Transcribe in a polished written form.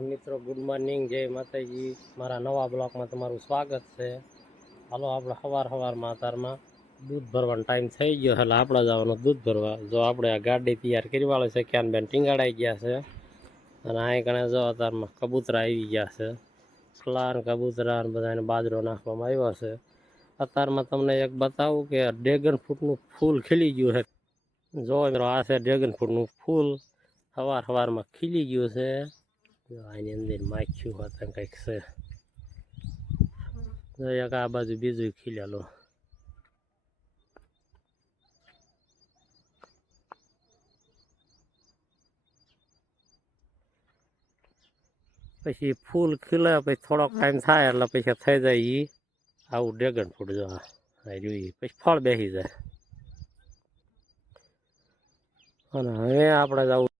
મિત્રો good morning, જય માતાજી। મારા નવા બ્લોકમાં તમારું સ્વાગત છે। હાલો આપણે સવારમાં અત્યારમાં દૂધ ભરવાનો ટાઈમ થઈ ગયો, એટલે આપણે જવાનું દૂધ ભરવા। જો આપણે આ ગાડી તૈયાર કરી વાળો છે, ક્યાં બેન ટીંગાડાઈ ગયા છે, અને અહીં કણે જો અત્યારમાં કબૂતરા આવી ગયા છે। ફ્લાન કબૂતરા બધાને બાજરો નાખવામાં આવ્યો છે। અત્યારમાં તમને એક બતાવું કે ડ્રેગન ફ્રૂટનું ફૂલ ખીલી ગયું છે। જો મિત્રો આ છે ડ્રેગન ફ્રૂટનું ફૂલ, સવારમાં ખીલી ગયું છે। આની અંદર માખ્યું હતા કંઈક છે, એક આ બાજુ બીજું ખીલેલો। પછી ફૂલ ખીલે પછી થોડોક ટાઈમ થાય એટલે પછી થઈ જાય એ આવું ડ્રેગન ફ્રૂટ। જો જોઈએ પછી ફળ બેસી જાય। અને હવે આપણે જવું